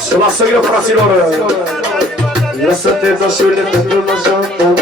Se lasă greu, fraților. Lăsă-te doșurile pentru noșastră.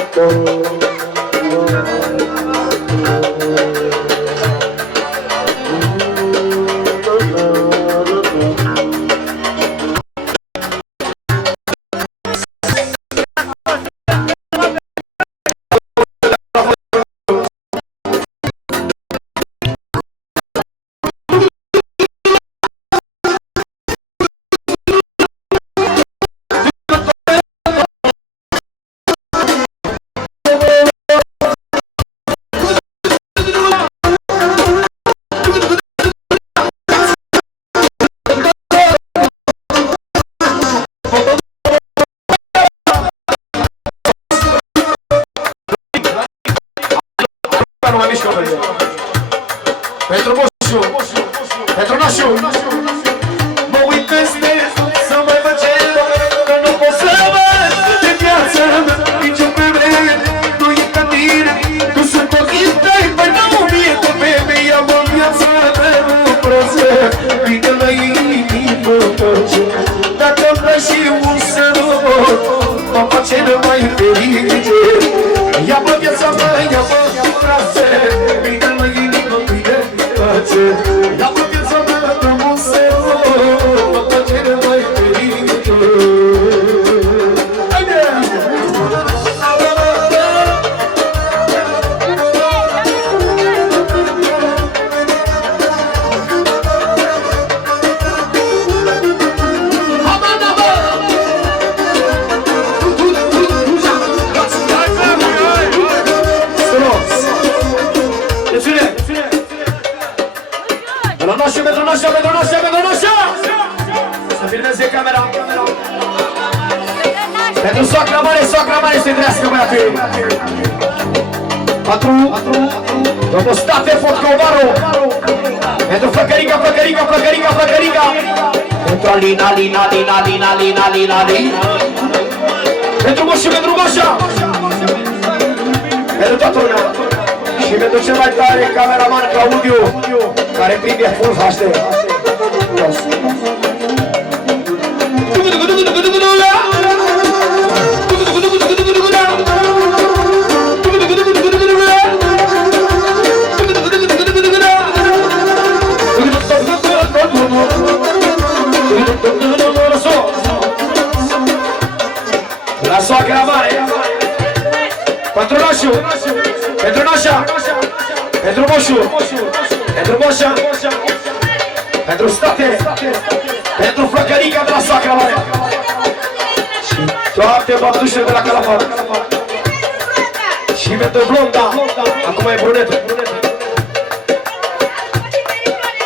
Pentru Moșu, pentru Nașu. Mă uit peste să mă văd ce, că nu pot să văd de viață nici o femeie, nu e ca tine. Tu sunt ochii tăi, păi nu mie cu femeia, mă viața mea nu prăză. Vine la inimă face, dacă vrei și un sărut, mă face numai ferice. Ia-mă viața mea, ia-mă brațe, vine la inimă, vine face. Ia-mă viața mea, dă-mă un sărut, mă face numai ferice. Haide! Pentru noșa! Să filmeze camera! Pentru soacra mare să-i trăiască băiatul! Patru! Domnul State Fotcovaru! Pentru Flăcărica! Pentru Alina! Pentru Moșa! Pentru toată lumea! Și pentru cel mai tare cameraman Claudiu, care prinde Full HD. La soacra mare, pentru Nașu, pentru Nașa, pentru Moșu, pentru Moșa, pentru State, pentru Flăcărica de la soacra mare și toate bătușele de la Calafat și pentru Blonda, acum e brunetă,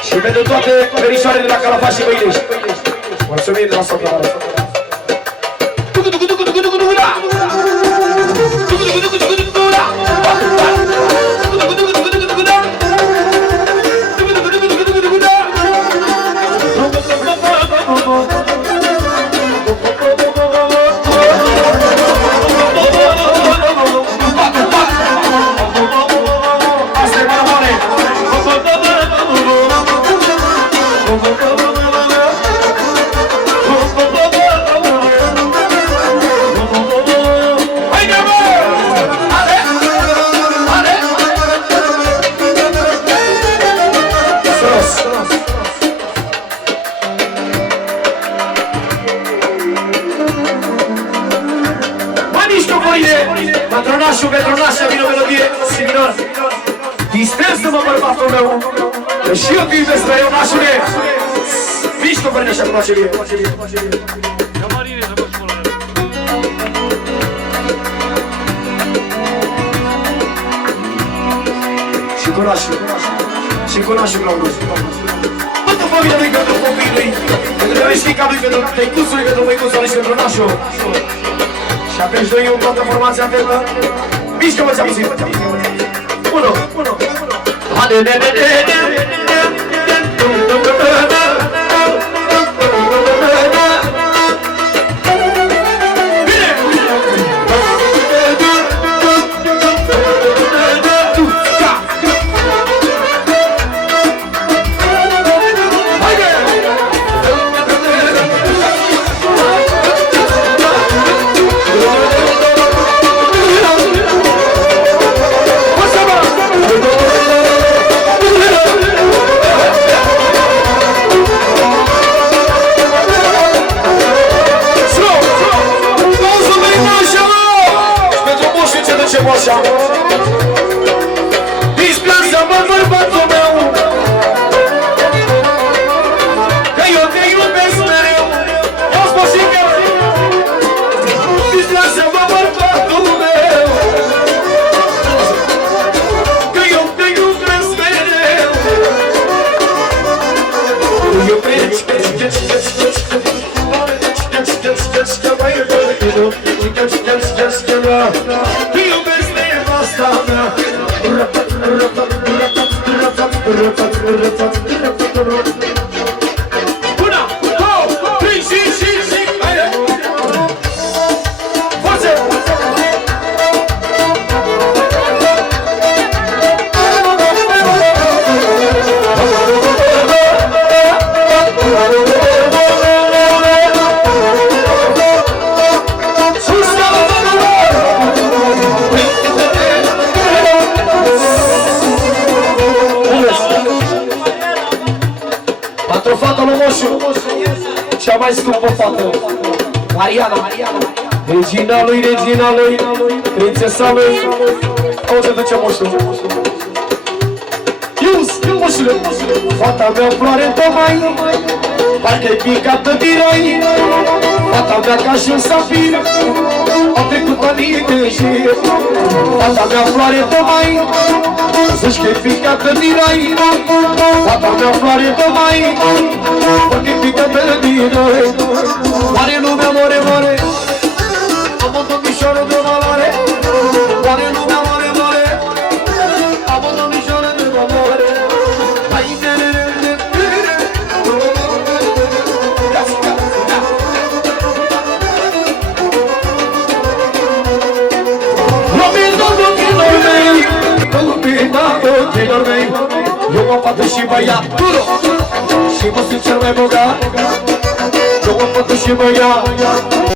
și pentru toate verișoarele de la Calafat și Băilești. Mulțumim de la soacra mare. meu Că și eu te iubesc, răionașule Mișcă părine așa cum face mie Ia Marine să faci pula. Și conașul Și conașul Claudiu Pentru familia lui, pentru copiii lui Pentru veșnica lui, pentru tăicuțului, pentru măicuțul și pentru nașul Și atunci doi eu toată formația fermă Mișcă-mă ți-am zis Unu Haide, de, de, de, de, Așa Displață-mă, bărbatul meu Că eu te iubesc mereu O sposică Displață-mă, bărbatul meu Că eu te iubesc mereu Te iubesc Una, două, trei și haide! Forță! Pentru fata lui Moșu, cea mai scumpă fată, Mariana, regina lui, prințesa lui, unde duce Moșu? Ius, Moșule, fata mea floare tocmai, parcă-i picată din rai, fata mea ca și un safir, au trecut ani de șir, fata mea floare tocmai, să-și că-i picată din rai, fata mea floare tocmai, parcă-i picată din rai, oare lumea more, am o domnișoară de valoare, oare lumea more, am o domnișoară de valoare, eu am fată și băiat și mă simt cel mai bogat. Eu am fată și băiat